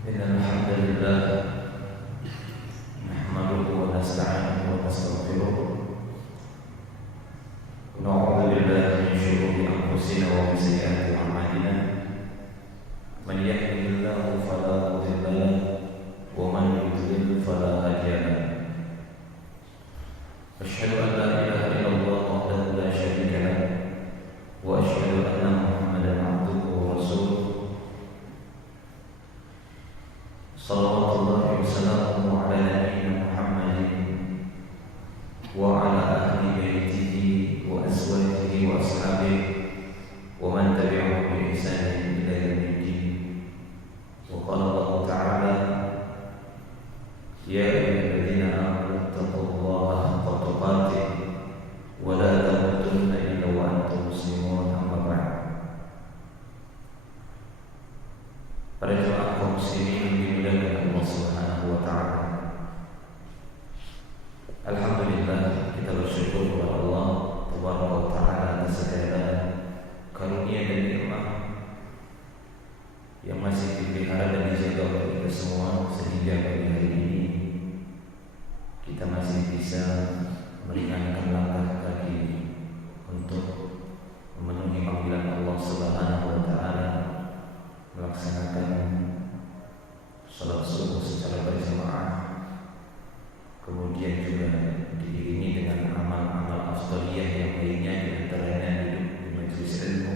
إن الحمد لله نحمده ونستعينه ونستغفره ونعوذ بالله من شرور أنفسنا ومن سيئات أعمالنا من يهده الله فلا مضل له ومن يضلل فلا هادي له أشهد أن لا إله إلا الله وحده لا شريك له وأشهد أن محمدا عبده ورسوله صلوات الله وسلامه على نبينا محمد وعلى أهل بيته وأزواجه وأصحابه ومن تبعهم بإحسان إلى يوم الدين. وقال الله تعالى: يا أيها الذين آمنوا اتقوا الله حق تقاته ولا تموتن إلا وأنتم مسلمون. أما بعد. Para jemaah kaum muslimin yang dimuliakan Allah Subhanahu wa taala. Alhamdulillah, kita bersyukur kepada Allah Tabaraka wa taala atas segala karunia dan nikmat yang masih dipelihara dan dijaga oleh kita semua sehingga pada hari ini kita masih bisa meringankan langkah kaki untuk memenuhi panggilan Allah Subhanahu wa taala, melaksanakan salat subuh secara berjamaah, kemudian juga diiringi dengan amal-amal afdaliyah yang lainnya, di antaranya duduk di majelis ilmu.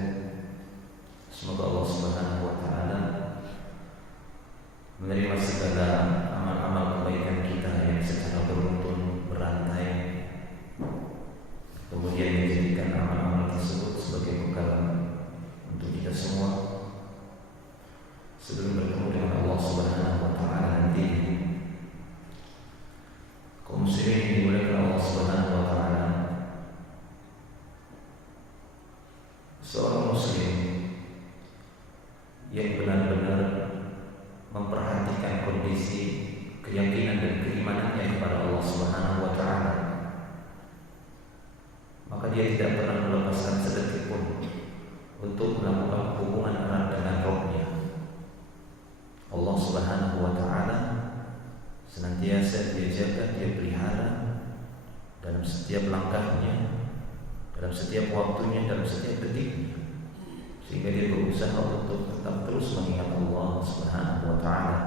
Semoga Allah Subhanahu wa taala menerima segala amal-amal kebaikan kita yang secara beruntun berantai, kemudian menjadikan amal-amal tersebut sebagai bekal untuk kita semua sebelum bertemu dengan Allah Subhanahu wa taala nanti. Kaum muslimin yang dimuliakan Allah Subhanahu wa taala, seorang muslim yang benar-benar memperhatikan kondisi keyakinan dan keimanannya kepada Allah Subhanahu wa taala, maka dia tidak pernah melepaskan sedetik pun untuk melakukan hubungan erat dengan Rabb-Nya. Allah Subhanahu wa taala senantiasa dia jaga, dia pelihara dalam setiap langkahnya, dalam setiap waktunya, dalam setiap detiknya, sehingga dia berusaha untuk tetap terus mengingat Allah Subhanahu wa taala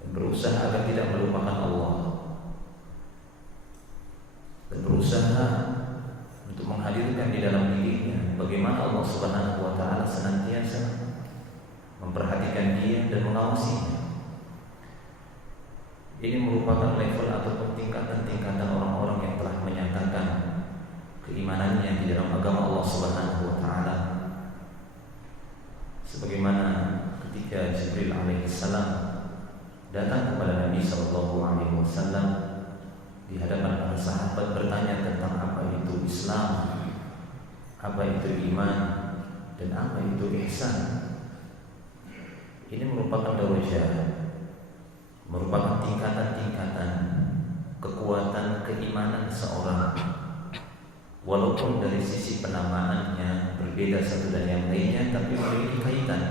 dan berusaha agar tidak melupakan Allah, dan berusaha untuk menghadirkan di dalam dirinya bagaimana Allah Subhanahu wa taala senantiasa memperhatikan dia dan mengawasinya. Ini merupakan level atau tingkatan-tingkatan orang-orang yang telah menyatakan keimanannya di dalam agama Allah Subhanahu wa taala. Sebagaimana ketika Jibril alaihissalam datang kepada Nabi sallallahu alaihi wasallam di hadapan para sahabat bertanya tentang apa itu Islam, apa itu iman, dan apa itu ihsan. Ini merupakan darajat, merupakan tingkatan-tingkatan kekuatan keimanan seorang. Walaupun dari sisi penamaannya berbeda satu dan yang lainnya, tapi memiliki kaitan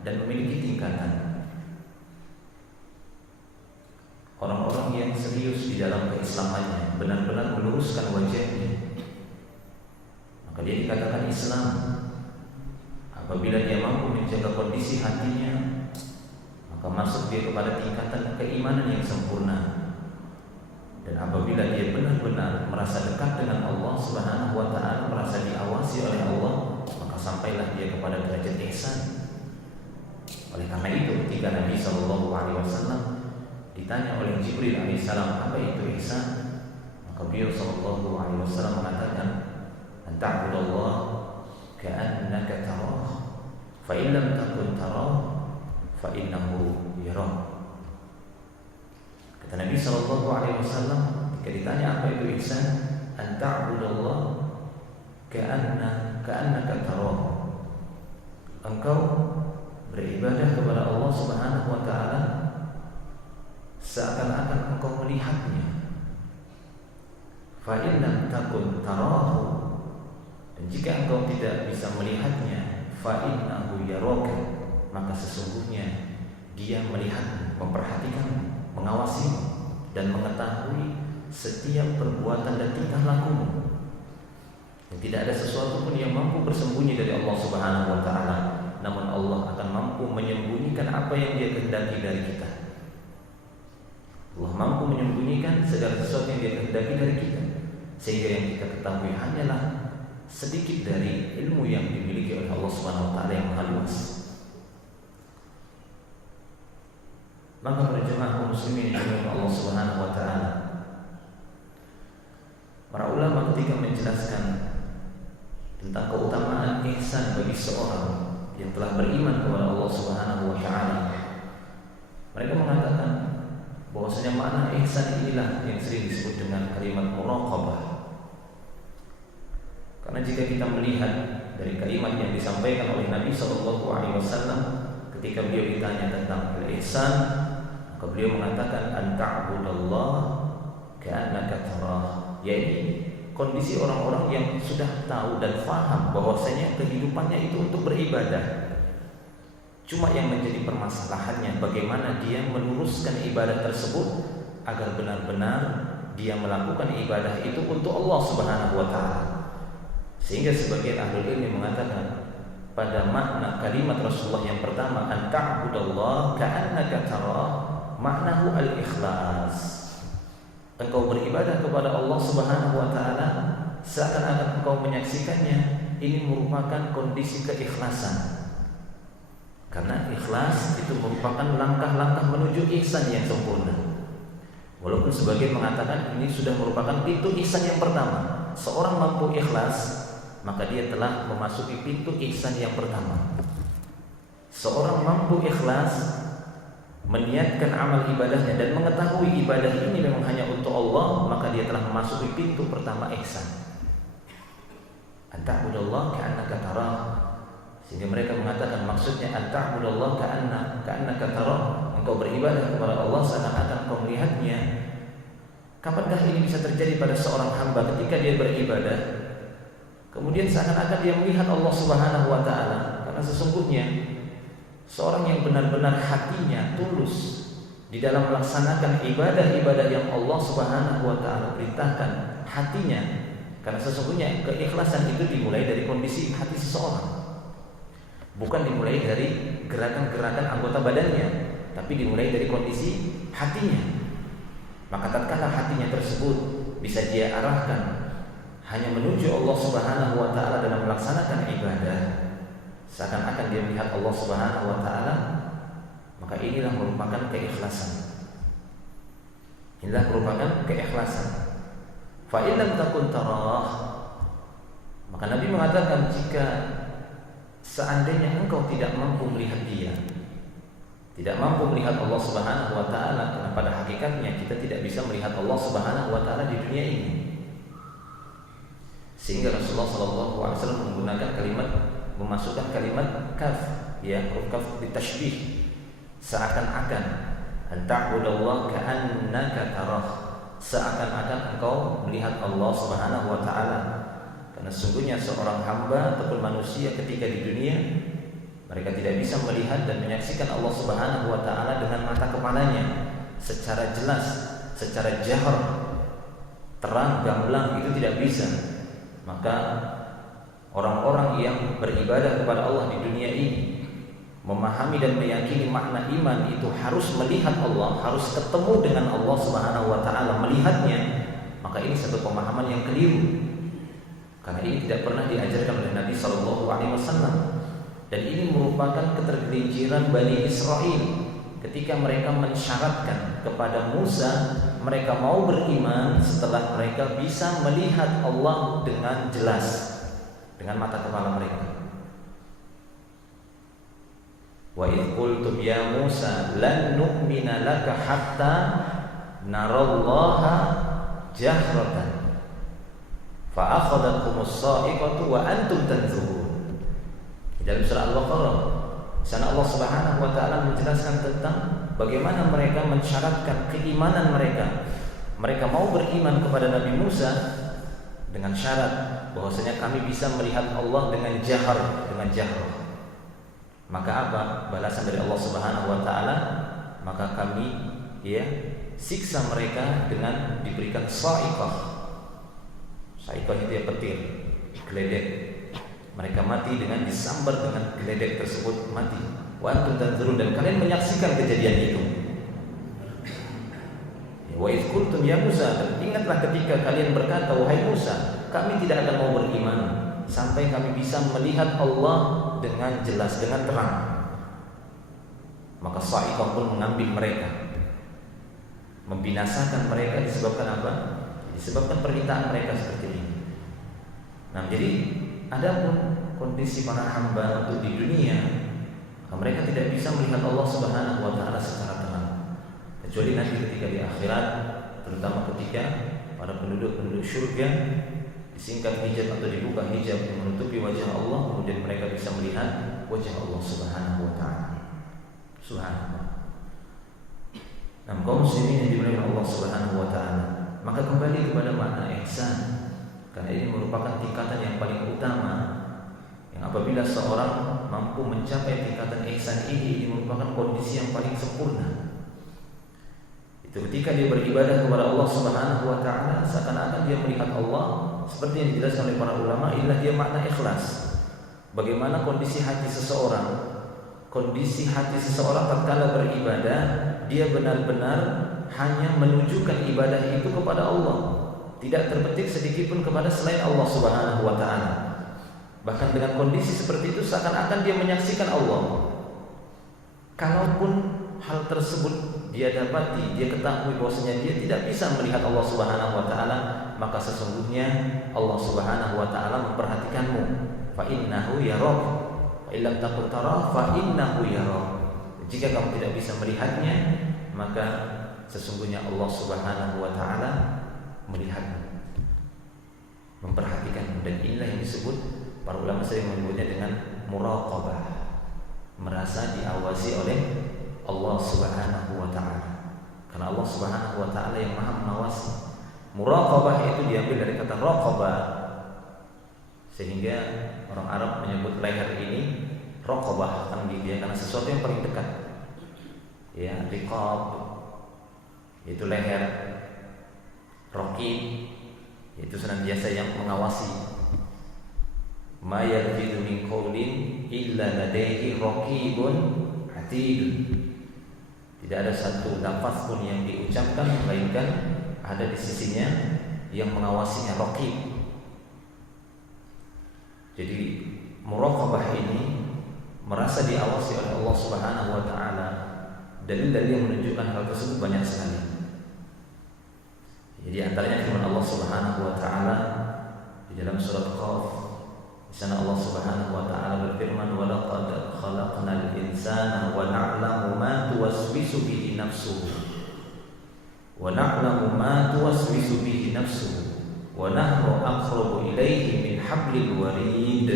dan memiliki tingkatan. Orang-orang yang serius di dalam keislamannya, benar-benar meluruskan wajahnya, maka dia dikatakan Islam. Apabila dia mampu menjaga kondisi hatinya, maka masuk dia kepada tingkatan keimanan yang sempurna. Dan apabila dia benar-benar merasa dekat dengan Allah Subhanahu wa taala, merasa diawasi oleh Allah, maka sampailah dia kepada derajat ihsan. Oleh karena itu, ketika Nabi sallallahu alaihi wasallam ditanya oleh Jibril alaihissalam apa itu ihsan, maka beliau sallallahu alaihi wasallam mengatakan, "Anta'budallah ka'annaka tarah, fa in lam takun tarah fa innahu yarah." Kata Nabi sallallahu alaihi wasallam ketika ditanya apa itu ihsan, an ta'budallah ka'annaka tarah. Engkau beribadah kepada Allah Subhanahu wa taala seakan-akan engkau melihatnya. Fa in lam takun tarahu, dan jika engkau tidak bisa melihatnya, fa innahu yaraka, maka sesungguhnya dia melihat, memperhatikan, mengawasi dan mengetahui setiap perbuatan dan tingkah lakumu. Dan tidak ada sesuatu pun yang mampu bersembunyi dari Allah Subhanahu wa taala, namun Allah akan mampu menyembunyikan apa yang Dia kehendaki dari kita. Allah mampu menyembunyikan segala sesuatu yang Dia kehendaki dari kita, sehingga yang kita ketahui hanyalah sedikit dari ilmu yang dimiliki oleh Allah Subhanahu wa taala yang maha luas. Maka para jemaah kaum muslimin yang dimuliakan Allah Subhanahu wa taala, para ulama ketika menjelaskan tentang keutamaan ihsan bagi seorang yang telah beriman kepada Allah Subhanahu wa taala, mereka mengatakan bahwasanya makna ihsan inilah yang sering disebut dengan kalimat muraqabah. Karena jika kita melihat dari kalimat yang disampaikan oleh Nabi sallallahu alaihi wasallam ketika beliau ditanya tentang ihsan, maka beliau mengatakan anta'budallah ka'annaka tarah, yaitu kondisi orang-orang yang sudah tahu dan faham bahwasanya kehidupannya itu untuk beribadah. Cuma yang menjadi permasalahannya bagaimana dia meluruskan ibadah tersebut agar benar-benar dia melakukan ibadah itu untuk Allah Subhanahu wa taala. Sehingga sebagian ahli ilmu mengatakan pada makna kalimat Rasulullah yang pertama anta'budallah ka'annaka tarah, maknahu al-ikhlas. Engkau beribadah kepada Allah Subhanahu wa taala seakan-akan engkau menyaksikannya. Ini merupakan kondisi keikhlasan. Karena ikhlas itu merupakan langkah-langkah menuju ihsan yang sempurna. Walaupun sebagian mengatakan ini sudah merupakan pintu ihsan yang pertama. Seorang mampu ikhlas, maka dia telah memasuki pintu ihsan yang pertama. Seorang mampu ikhlas, meniatkan amal ibadahnya dan mengetahui ibadah ini memang hanya untuk Allah, maka dia telah memasuki pintu pertama ihsan. Anta'budallah ka'annaka tarah. Sehingga mereka mengatakan maksudnya anta'budallah ka'annaka tarah, engkau beribadah kepada Allah seakan-akan engkau melihatnya. Kapankah ini bisa terjadi pada seorang hamba ketika dia beribadah kemudian seakan-akan dia melihat Allah Subhanahu wa taala? Karena sesungguhnya seorang yang benar-benar hatinya tulus di dalam melaksanakan ibadah-ibadah yang Allah Subhanahu wa taala perintahkan, hatinya, karena sesungguhnya keikhlasan itu dimulai dari kondisi hati seseorang. Bukan dimulai dari gerakan-gerakan anggota badannya, tapi dimulai dari kondisi hatinya. Maka tatkala hatinya tersebut bisa dia arahkan hanya menuju Allah Subhanahu wa taala dalam melaksanakan ibadah, seakan-akan dia melihat Allah Subhanahu wa taala, maka inilah merupakan keikhlasan. Inilah merupakan keikhlasan. Fa in lam takun tarah, maka Nabi mengatakan jika seandainya engkau tidak mampu melihat dia, tidak mampu melihat Allah Subhanahu wa taala, karena pada hakikatnya kita tidak bisa melihat Allah Subhanahu wa taala di dunia ini. Sehingga Rasulullah sallallahu alaihi wasallam menggunakan kalimat, memasukkan kalimat kaf, ya, huruf kaf ditashbih, seakan-akan anta'budallah ka'annaka tarah, seakan-akan engkau melihat Allah Subhanahu wa taala. Karena sungguhnya seorang hamba ataupun manusia ketika di dunia mereka tidak bisa melihat dan menyaksikan Allah Subhanahu wa taala dengan mata kepalanya secara jelas, secara jahar, terang gamblang, itu tidak bisa. Maka orang-orang yang beribadah kepada Allah di dunia ini memahami dan meyakini makna iman itu harus melihat Allah, harus ketemu dengan Allah Subhanahu wa taala, melihatnya. Maka ini satu pemahaman yang keliru. Karena ini tidak pernah diajarkan oleh Nabi sallallahu alaihi wasallam. Dan ini merupakan ketergelinciran Bani Israel ketika mereka mensyaratkan kepada Musa mereka mau beriman setelah mereka bisa melihat Allah dengan jelas dengan mata kepala mereka. Wa idh qultum ya Musa lan nu'mina laka hatta narallaha jahratan fa akhadhatkumus sa'iqatu wa antum tanzurun. Dalam surah Al-Baqarah, sana Allah Subhanahu wa taala menjelaskan tentang bagaimana mereka mensyaratkan keimanan mereka. Mereka mau beriman kepada Nabi Musa dengan syarat bahwasanya kami bisa melihat Allah dengan jahar, dengan jahrah. Maka apa balasan dari Allah Subhanahu wa taala? Maka kami siksa mereka dengan diberikan sa'iqah. Sa'iqah itu petir, geledek. Mereka mati dengan disambar dengan geledek tersebut, mati. Wa antum tanzurun, dan kalian menyaksikan kejadian itu. Wa idh qultum ya Musa, dan ingatlah ketika kalian berkata, wahai Musa, kami tidak akan mau beriman sampai kami bisa melihat Allah dengan jelas, dengan terang. Maka sa'iqah pun mengambil mereka, membinasakan mereka. Disebabkan apa? Disebabkan permintaan mereka seperti ini. Nah, jadi adapun kondisi para hamba untuk di dunia, mereka tidak bisa melihat Allah Subhanahu wa taala secara terang, kecuali nanti ketika di akhirat, terutama ketika para penduduk surga disingkat hijab atau dibuka hijab yang menutupi wajah Allah, kemudian mereka bisa melihat wajah Allah Subhanahu wa taala. Subhanallah. Nah, kaum muslimin yang dimuliakan Allah Subhanahu wa taala, maka kembali kepada makna ihsan, karena ini merupakan tingkatan yang paling utama, yang apabila seorang mampu mencapai tingkatan ihsan ini merupakan kondisi yang paling sempurna. Itu ketika dia beribadah kepada Allah Subhanahu wa taala, seakan-akan dia melihat Allah, seperti yang dijelaskan oleh para ulama, inilah dia makna ikhlas. Bagaimana kondisi hati seseorang? Kondisi hati seseorang tatkala beribadah, dia benar-benar hanya menunjukkan ibadah itu kepada Allah, tidak terbetik sedikit pun kepada selain Allah Subhanahu wa taala. Bahkan dengan kondisi seperti itu seakan-akan dia menyaksikan Allah. Kalaupun hal tersebut dia dapati, dia ketahui bahwasanya dia tidak bisa melihat Allah Subhanahu wa taala, maka sesungguhnya Allah Subhanahu wa taala memperhatikanmu. Fa innahu yarak, fa illam takun tara fa innahu yarak. Jika kamu tidak bisa melihatnya, maka sesungguhnya Allah Subhanahu wa taala melihatmu, memperhatikanmu. Dan inilah yang disebut, para ulama sering menyebutnya dengan muraqabah, merasa diawasi oleh Allah Subhanahu wa taala. Karena Allah Subhanahu wa taala yang Maha mengawasi. Muraqabah itu diambil dari kata raqabah, sehingga orang Arab menyebut leher ini raqabah, karena sesuatu yang paling dekat. Ya, riqab itu leher, raqib itu senantiasa yang mengawasi. Ma yalfidu min qawlin illa ladaihi raqibun atid. Tidak ada satu lafaz pun yang diucapkan melainkan ada di sisinya yang mengawasinya, raqib. Jadi muraqabah ini merasa diawasi oleh Allah Subhanahu wa taala. Dalil-dalil yang menunjukkan hal tersebut banyak sekali. Jadi antaranya firman Allah Subhanahu wa taala di dalam surat Qaf. Di sana Allah Subhanahu wa taala berfirman, "Wa laqad khalaqnal insana wa na'lamu ma tuwaswisu bihi nafsuhu." Wa na'lamu ma tuwaswisu bihi nafsuhu wa nahnu aqrabu ilaihi min hablil warid.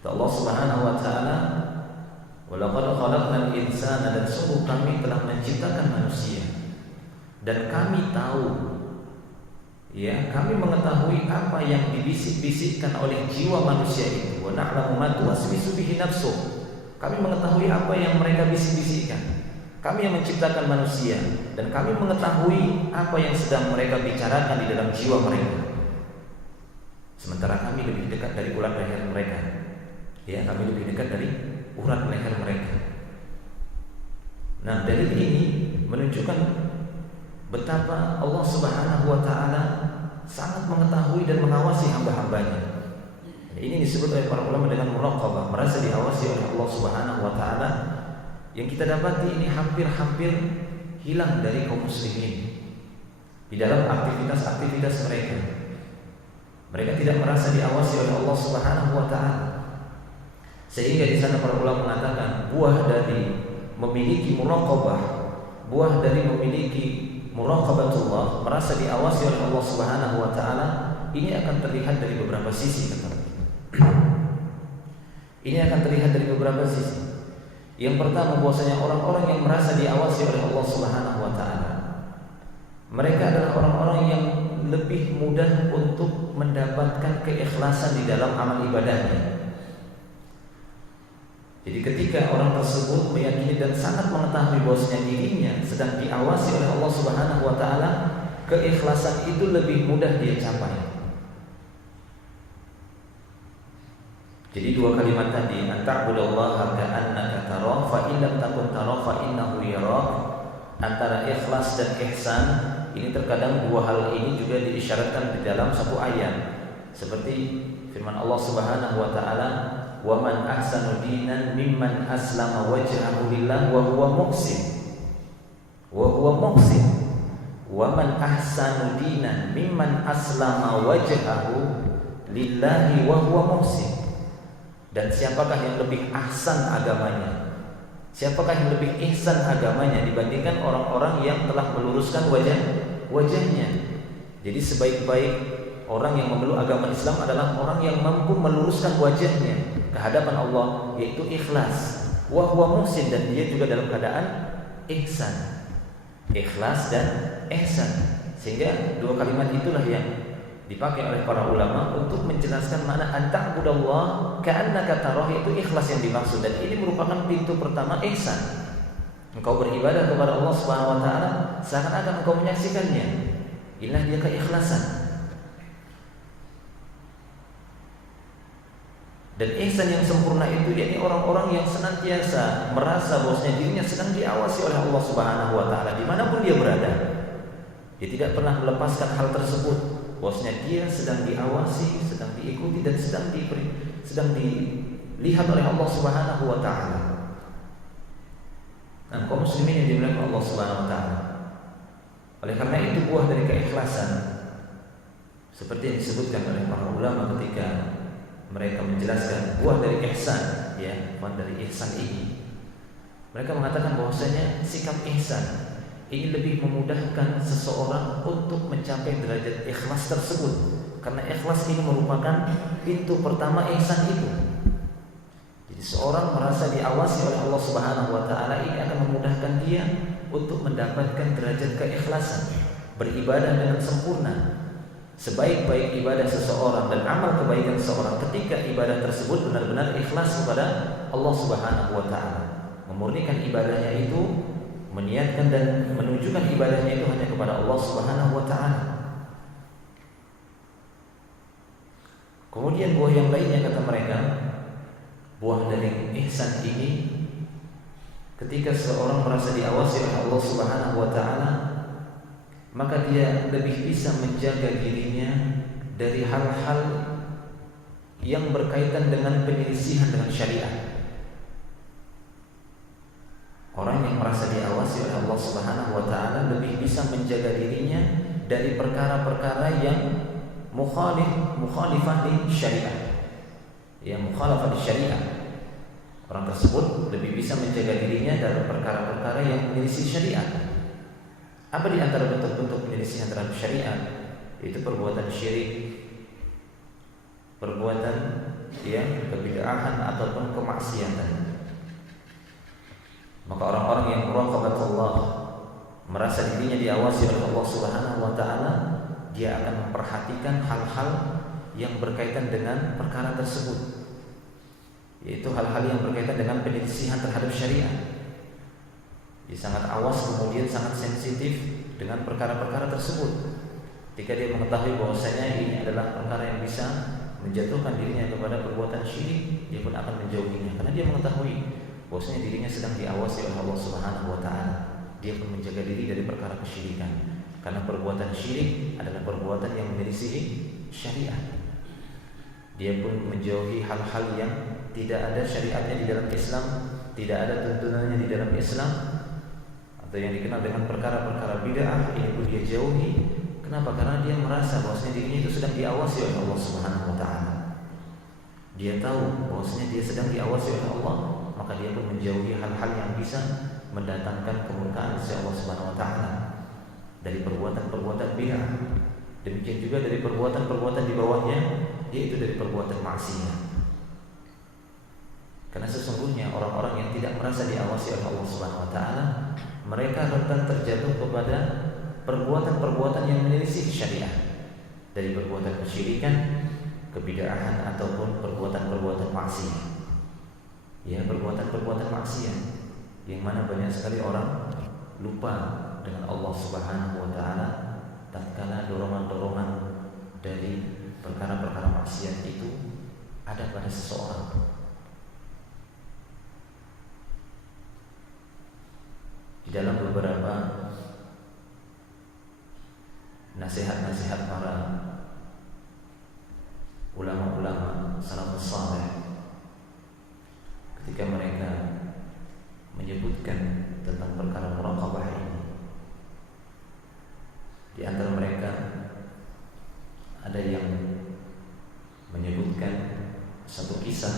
Allah Subhanahu wa taala, "Wa laqad khalaqnal insana," dan sungguh kami telah menciptakan manusia dan kami tahu, ya, kami mengetahui apa yang dibisik-bisikkan oleh jiwa manusia itu. Wa na'lamu ma tuwaswisu bihi nafsuh. Kami mengetahui apa yang mereka bisik-bisikkan. Kami yang menciptakan manusia dan kami mengetahui apa yang sedang mereka bicarakan di dalam jiwa mereka. Sementara kami lebih dekat dari urat leher mereka. Ya, kami lebih dekat dari urat leher mereka. Nah, dalil ini menunjukkan betapa Allah Subhanahu wa taala sangat mengetahui dan mengawasi hamba-hambanya. Ini disebut oleh para ulama dengan muraqabah, merasa diawasi oleh Allah Subhanahu wa taala, yang kita dapati ini hampir-hampir hilang dari kaum muslimin di dalam aktivitas-aktivitas mereka. Mereka tidak merasa diawasi oleh Allah Subhanahu wa taala. Sehingga di sana para ulama mengatakan buah dari memiliki muraqabah, buah dari memiliki muraqabatullah, merasa diawasi oleh Allah Subhanahu wa taala, ini akan terlihat dari beberapa sisi, kata Ini akan terlihat dari beberapa sisi. Yang pertama, bahwasanya orang-orang yang merasa diawasi oleh Allah Subhanahu wa taala, mereka adalah orang-orang yang lebih mudah untuk mendapatkan keikhlasan di dalam amal ibadahnya. Jadi ketika orang tersebut meyakini dan sangat mengetahui bahwasanya dirinya sedang diawasi oleh Allah Subhanahu wa taala, keikhlasan itu lebih mudah dia capai. Jadi dua kalimat tadi, anta'budallaha ka'annaka tarahu fa in lam takun tarahu fa innahu yarak, antara ikhlas dan ihsan ini terkadang dua hal ini juga diisyaratkan di dalam satu ayat. Seperti firman Allah Subhanahu wa taala, "Wa man ahsanu dinan mimman aslama wajhahu lillah wa huwa muhsin." Wa huwa muhsin. Wa man ahsanu dinan mimman aslama wajhahu lillahi wa huwa muhsin. Dan siapakah yang lebih ahsan agamanya? Siapakah yang lebih ihsan agamanya dibandingkan orang-orang yang telah meluruskan wajahnya? Jadi sebaik-baik orang yang memeluk agama Islam adalah orang yang mampu meluruskan wajahnya ke hadapan Allah, yaitu ikhlas. Wa huwa muhsin, dan dia juga dalam keadaan ihsan. Ikhlas dan ihsan. Sehingga dua kalimat itulah yang dipakai oleh para ulama untuk menjelaskan makna anta'budallah ka'annaka tarahu, itu ikhlas yang dimaksud, dan ini merupakan pintu pertama ihsan. Engkau beribadah kepada Allah Subhanahu wa taala seakan-akan engkau menyaksikannya. Inilah dia keikhlasan. Dan ihsan yang sempurna itu yakni orang-orang yang senantiasa merasa bahwasanya dirinya sedang diawasi oleh Allah Subhanahu wa taala dimanapun dia berada. Dia tidak pernah melepaskan hal tersebut, bahwasanya dia sedang diawasi, sedang diikuti, dan sedang dilihat oleh Allah Subhanahu wa taala. Nah, kaum muslimin yang dimuliakan Allah Subhanahu wa taala. Oleh karena itu buah dari keikhlasan seperti yang disebutkan oleh para ulama ketika mereka menjelaskan buah dari ihsan, ya, buah dari ihsan ini. Mereka mengatakan bahwasanya sikap ihsan ini lebih memudahkan seseorang untuk mencapai derajat ikhlas tersebut, karena ikhlas ini merupakan pintu pertama ihsan itu. Jadi seorang merasa diawasi oleh Allah Subhanahu wa taala, ini akan memudahkan dia untuk mendapatkan derajat keikhlasan, beribadah dengan sempurna. Sebaik-baik ibadah seseorang dan amal kebaikan seseorang ketika ibadah tersebut benar-benar ikhlas kepada Allah Subhanahu wa taala, memurnikan ibadahnya itu, meniatkan dan menunjukkan ibadahnya itu hanya kepada Allah Subhanahu wa taala. Kemudian buah yang lainnya kata mereka, buah dari ihsan ini ketika seorang merasa diawasi oleh Allah Subhanahu wa taala, maka dia lebih bisa menjaga dirinya dari hal-hal yang berkaitan dengan penyelisihan dengan syariat. Orang yang merasa diawasi oleh Allah Subhanahu wa taala lebih bisa menjaga dirinya dari perkara-perkara yang mukhalifah di syariat. Ya, mukhalafah di syariat. Orang tersebut lebih bisa menjaga dirinya dari perkara-perkara yang menyelisih syariat. Apa di antara bentuk-bentuk penyelisihan terhadap syariat? Itu perbuatan syirik, perbuatan yang kebid'ahan ataupun kemaksiatan. Maka orang-orang yang muraqabatullah, merasa dirinya diawasi oleh Allah Subhanahu wa taala, dia akan memperhatikan hal-hal yang berkaitan dengan perkara tersebut, yaitu hal-hal yang berkaitan dengan penyelisihan terhadap syariat. Dia sangat awas, kemudian sangat sensitif dengan perkara-perkara tersebut. Ketika dia mengetahui bahwasanya ini adalah perkara yang bisa menjatuhkan dirinya kepada perbuatan syirik, dia pun akan menjauhinya, karena dia mengetahui bahwasanya dirinya sedang diawasi oleh Allah Subhanahu wa taala. Dia pun menjaga diri dari perkara kesyirikan, karena perbuatan syirik adalah perbuatan yang menyelisihi syariat. Dia pun menjauhi hal-hal yang tidak ada syariatnya di dalam Islam, tidak ada tuntunannya di dalam Islam, atau yang dikenal dengan perkara-perkara bid'ah, ini pun dia jauhi. Kenapa? Karena dia merasa bahwasanya dirinya itu sedang diawasi oleh Allah Subhanahu wa taala. Dia tahu bahwasanya dia sedang diawasi oleh Allah, maka dia pun menjauhi hal-hal yang bisa mendatangkan kemurkaan dari Allah Subhanahu wa taala, dari perbuatan-perbuatan bid'ah. Demikian juga dari perbuatan-perbuatan di bawahnya, yaitu dari perbuatan maksiat. Karena sesungguhnya orang-orang yang tidak merasa diawasi oleh Allah Subhanahu wa taala, mereka rentan terjatuh kepada perbuatan-perbuatan yang menyelisih syariat, dari perbuatan kesyirikan, kebid'ahan ataupun perbuatan-perbuatan maksiat. ya perbuatan-perbuatan maksiat, yang mana banyak sekali orang lupa dengan Allah Subhanahu wa taala tatkala dorongan-dorongan dari perkara-perkara maksiat itu ada pada seseorang. Di dalam beberapa nasihat-nasihat para ulama-ulama salafus saleh ketika mereka menyebutkan tentang perkara muraqabah ini, di antara mereka ada yang menyebutkan satu kisah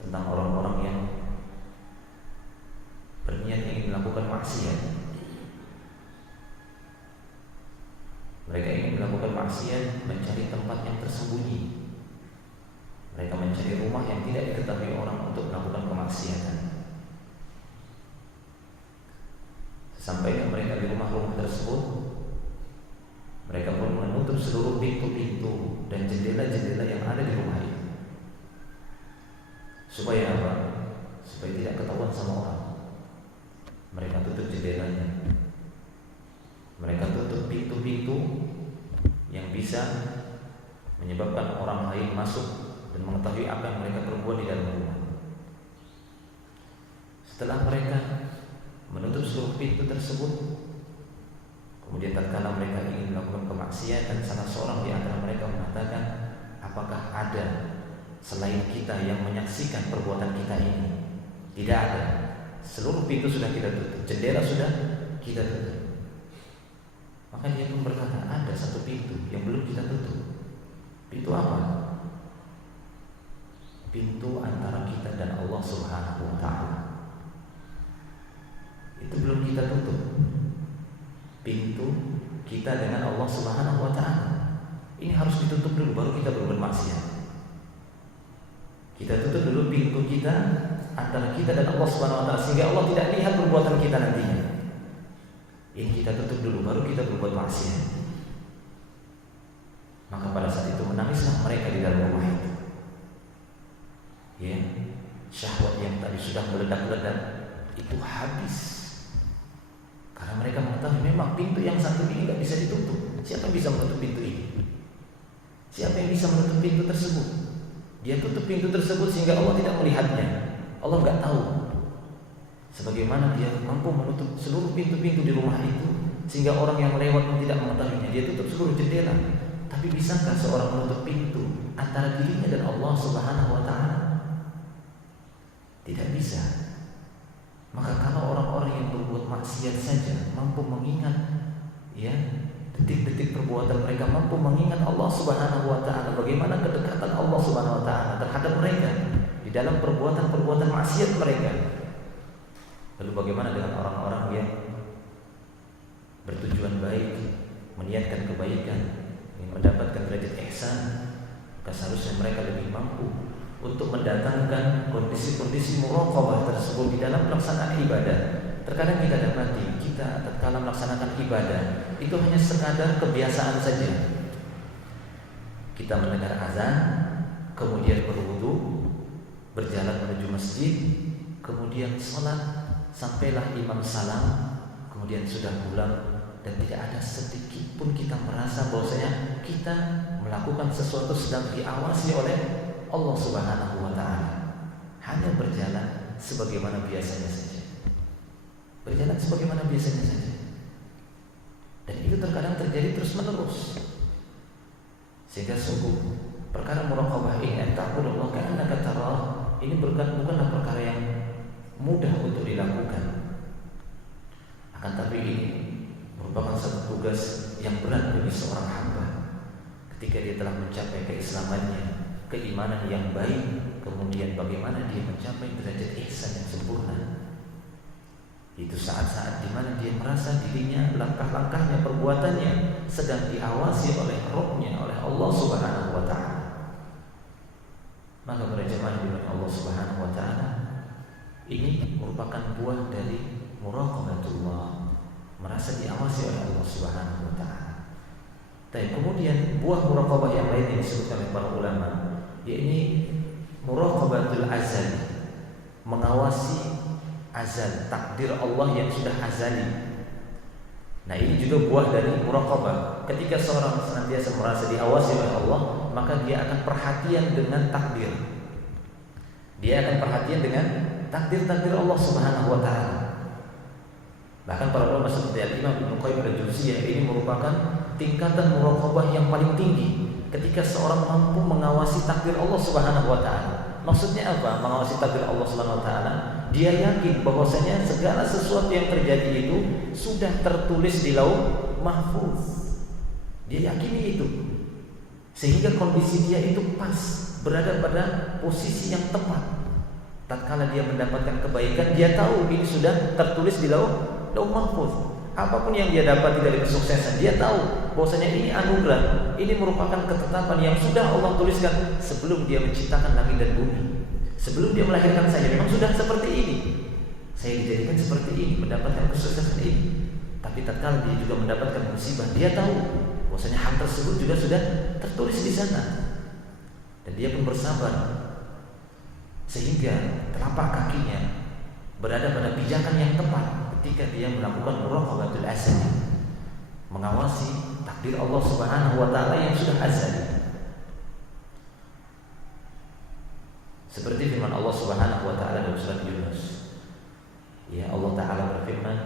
tentang orang-orang yang berniat ingin melakukan maksiat. Mereka ingin melakukan maksiat, mencari tempat yang tersembunyi. Mereka mencari rumah yang tidak diketahui orang untuk melakukan kemaksiatan. Sampai mereka di rumah-rumah tersebut, mereka pun menutup seluruh pintu-pintu dan jendela-jendela yang ada di rumah itu. Supaya apa? Supaya tidak ketahuan sama orang. Mereka tutup jendelanya, mereka tutup pintu-pintu yang bisa menyebabkan orang lain masuk dan mengetahui apa yang mereka perbuat di dalam rumah. Setelah mereka menutup seluruh pintu tersebut, kemudian tatkala mereka ingin melakukan kemaksiatan, salah seorang di antara mereka mengatakan, apakah ada selain kita yang menyaksikan perbuatan kita ini? Tidak ada. Seluruh pintu sudah kita tutup, jendela sudah kita tutup. Maka dia pun berkata, ada satu pintu yang belum kita tutup. Pintu apa? Pintu antara kita dan Allah Subhanahu wa ta'ala. Itu belum kita tutup. Pintu kita dengan Allah Subhanahu wa ta'ala ini harus ditutup dulu, baru kita berbuat maksiat. Kita tutup dulu pintu kita antara kita dan Allah Subhanahu wa ta'ala, sehingga Allah tidak lihat perbuatan kita nantinya. Ini kita tutup dulu, baru kita berbuat maksiat. Maka pada saat itu menangislah mereka di dalam rumah itu. Ya, syahwat yang tadi sudah meledak-ledak itu habis, karena mereka mengetahui memang pintu yang satu ini tidak bisa ditutup. Siapa yang bisa menutup pintu ini? Siapa yang bisa menutup pintu tersebut? Dia tutup pintu tersebut sehingga Allah tidak melihatnya. Allah nggak tahu. Sebagaimana dia mampu menutup seluruh pintu-pintu di rumah itu sehingga orang yang lewat pun tidak mengetahuinya. Dia tutup seluruh jendela. Tapi bisakah seorang menutup pintu antara dirinya dan Allah Subhanahu wa ta'ala? Tidak bisa. Maka kalau orang-orang yang berbuat maksiat saja mampu mengingat, ya, detik-detik perbuatan mereka, mampu mengingat Allah Subhanahu wa ta'ala, bagaimana kedekatan Allah Subhanahu wa ta'ala terhadap mereka di dalam perbuatan-perbuatan maksiat mereka. Lalu bagaimana dengan orang-orang yang bertujuan baik, meniatkan kebaikan, ingin mendapatkan derajat ihsan? Maka seharusnya mereka lebih mampu untuk mendatangkan kondisi-kondisi muraqabah tersebut di dalam pelaksanaan ibadah. Terkadang kita dapati kita tatkala melaksanakan ibadah itu hanya sekadar kebiasaan saja. Kita mendengar azan, kemudian berwudu, berjalan menuju masjid, kemudian sholat, sampailah imam salam, kemudian sudah pulang, dan tidak ada sedikit pun kita merasa bahwasanya kita melakukan sesuatu sedang diawasi oleh Allah Subhanahu wa ta'ala. Hanya berjalan sebagaimana biasanya saja. Berjalan sebagaimana biasanya saja. Dan itu terkadang terjadi terus-menerus. Sehingga sungguh perkara muraqabah ini, ta'budullaha ka'annaka tarah, ini bukanlah perkara yang mudah untuk dilakukan. Akan tapi ini merupakan satu tugas yang berat bagi seorang hamba ketika dia telah mencapai keislamannya, keimanan yang baik, kemudian bagaimana dia mencapai derajat ihsan yang sempurna. Itu saat-saat di mana dia merasa dirinya, langkah-langkahnya, perbuatannya sedang diawasi oleh Rabb-nya, oleh Allah Subhanahu wa ta'ala. Maka para jemaah dengan Allah Subhanahu wa ta'ala, ini merupakan buah dari muraqabatullah, merasa diawasi oleh Allah Subhanahu wa ta'ala. Tapi kemudian buah muraqabah yang lain yang disebutkan oleh para ulama, yakni muraqabatul azal, mengawasi azal, takdir Allah yang sudah azali. Nah, ini juga buah dari muraqabah. Ketika seorang senantiasa merasa diawasi oleh Allah, maka dia akan perhatian dengan takdir. Dia akan perhatian dengan takdir-takdir Allah Subhanahu wa taala. Bahkan para ulama seperti Al-Imam Ibnu Qayyim al-Jauziyah, ini merupakan tingkatan muraqabah yang paling tinggi ketika seorang mampu mengawasi takdir Allah Subhanahu wa taala. Maksudnya apa? Mengawasi takdir Allah Subhanahu wa taala, dia yakin bahwasanya segala sesuatu yang terjadi itu sudah tertulis di Lauh Mahfuz. Dia yakini itu. Sehingga kondisi dia itu pas, berada pada posisi yang tepat. Tatkala dia mendapatkan kebaikan, dia tahu ini sudah tertulis di Lauh Mahfuz. Apapun yang dia dapati dari kesuksesan, dia tahu bahwasanya ini anugerah, ini merupakan ketetapan yang sudah Allah tuliskan sebelum dia menciptakan langit dan bumi. Sebelum dia melahirkan saya, memang sudah seperti ini. Saya dijadikan seperti ini, mendapatkan kesuksesan ini. Tapi tatkala dia juga mendapatkan musibah, dia tahu bahwasanya hal tersebut juga sudah tertulis di sana. Dan dia pun bersabar sehingga telapak kakinya berada pada pijakan yang tepat ketika dia melakukan muraqabatul azal, mengawasi takdir Allah Subhanahu wa taala yang sudah azali. Seperti firman Allah Subhanahu wa taala dalam surat Yunus. Ya, Allah taala berfirman,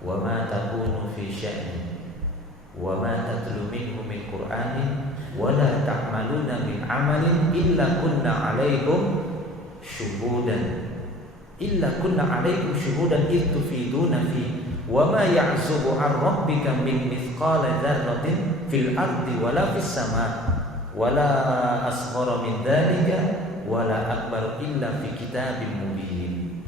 "Wa ma takunu fi sya'nin wa ma tatlu minhu min Qur'anin wa la ta'maluna min 'amalin illa kunna 'alaikum syuhudan id tufiduna fi wa ma ya'zubu 'an rabbika min mithqala dzarratin fil ardi wala fis sama' wala asghara min dzalika wala akbar illa fi kitabim mubin."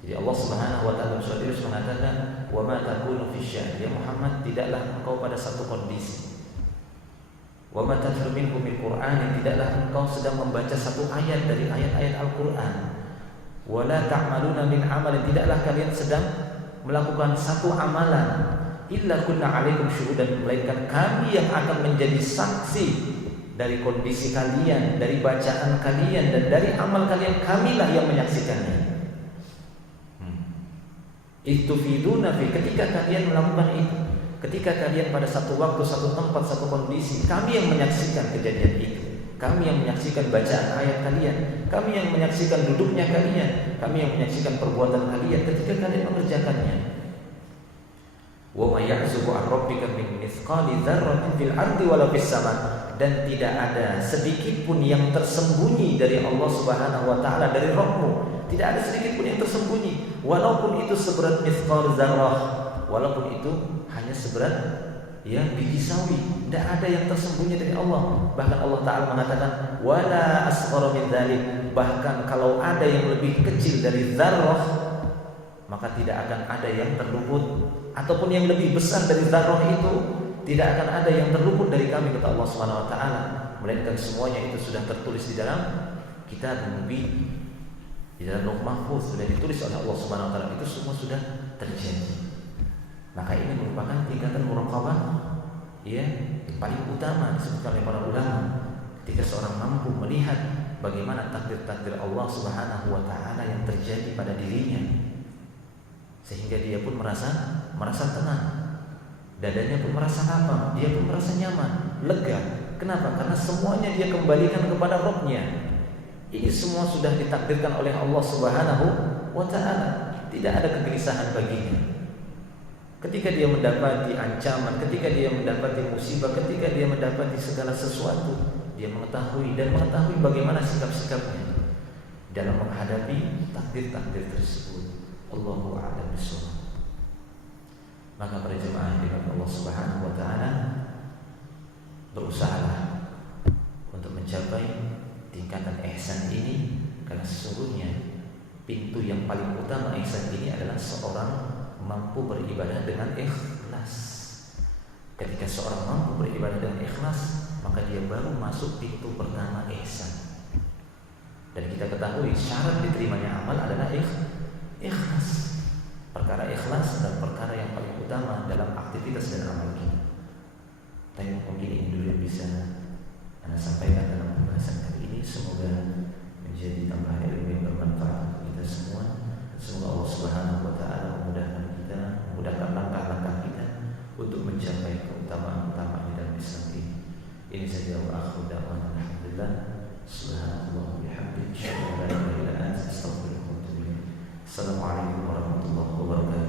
Jadi Allah Subhanahu wa taala surat Yunus mengatakan, "Wa ma takunu fi sya'nin," ya Muhammad, tidaklah engkau pada satu kondisi. "Wa ma tatlu minhu min Qur'anin," tidaklah engkau sedang membaca satu ayat dari ayat-ayat Al-Qur'an. "Wa la ta'maluna min 'amalin," tidaklah kalian sedang melakukan satu amalan. "Illa kunna 'alaikum syuhudan," melainkan kami yang akan menjadi saksi dari kondisi kalian, dari bacaan kalian, dan dari amal kalian, kamilah yang menyaksikannya. Ittufiduna fi, ketika kalian melakukan itu, ketika kalian pada satu waktu, satu tempat, satu kondisi, kami yang menyaksikan kejadian itu. Kami yang menyaksikan bacaan ayat kalian, kami yang menyaksikan duduknya kalian, kami yang menyaksikan perbuatan kalian ketika kalian mengerjakannya. Wa ma ya'zubu 'an rabbika min mithqali dzarratin fil ardi wala fis sama', dan tidak ada sedikit pun yang tersembunyi dari Allah Subhanahu wa taala, dari Rabbmu. Tidak ada sedikit pun yang tersembunyi, walaupun itu seberat mithqal dzarrah, walaupun itu hanya seberat biji sawi. Tidak ada yang tersembunyi dari Allah. Bahkan Allah taala mengatakan wala asghara min dzalik, bahkan kalau ada yang lebih kecil dari dzarrah, maka tidak akan ada yang terluput, ataupun yang lebih besar dari dzarrah itu tidak akan ada yang terluput dari kami, kata Allah Subhanahu wa taala, melainkan semuanya itu sudah tertulis di dalam kitab mubin, di dalam Lauh Mahfuz, sudah ditulis oleh Allah Subhanahu wa taala. Itu semua sudah terjadi. Maka ini merupakan tingkatan muraqabah yang paling utama disebutkan oleh para ulama, ketika seorang mampu melihat bagaimana takdir-takdir Allah Subhanahu wa taala yang terjadi pada dirinya, sehingga dia pun merasa tenang, dadanya pun merasa lapang, dia pun merasa nyaman, lega. Kenapa? Karena semuanya dia kembalikan kepada Rabb-Nya. Ini semua sudah ditakdirkan oleh Allah Subhanahu wa taala. Tidak ada kegelisahan baginya. Ketika dia mendapati ancaman, ketika dia mendapati musibah, ketika dia mendapati segala sesuatu, dia mengetahui bagaimana sikap-sikapnya dalam menghadapi takdir-takdir tersebut. Allahu a'lam bishawab. Maka para jemaah dengan Allah Subhanahu wa taala, berusahalah untuk mencapai tingkatan ihsan ini, karena sesungguhnya pintu yang paling utama ihsan ini adalah seorang mampu beribadah dengan ikhlas. Ketika seorang mampu beribadah dengan ikhlas, maka dia baru masuk pintu pertama ihsan. Dan kita ketahui syarat diterimanya amal adalah ikhlas. Perkara ikhlas dan perkara yang paling utama dalam aktivitas dan amal kita. Tapi mungkin ini dulu yang bisa Anda sampaikan dalam pembahasan kali ini. Semoga semoga menjadi tambahan ilmu yang bermanfaat untuk kita semua. Semoga Allah Subhanahu wa taala memudahkan langkah-langkah kita untuk mencapai keutamaan-keutamaan dalam Islam ini. Ini saja wa akhiru da'wana alhamdulillah. Subhanallah bihamdihi, asyhadu an la ilaha illa anta, astaghfiruka wa atubu ilaik. Assalamualaikum warahmatullahi wabarakatuh.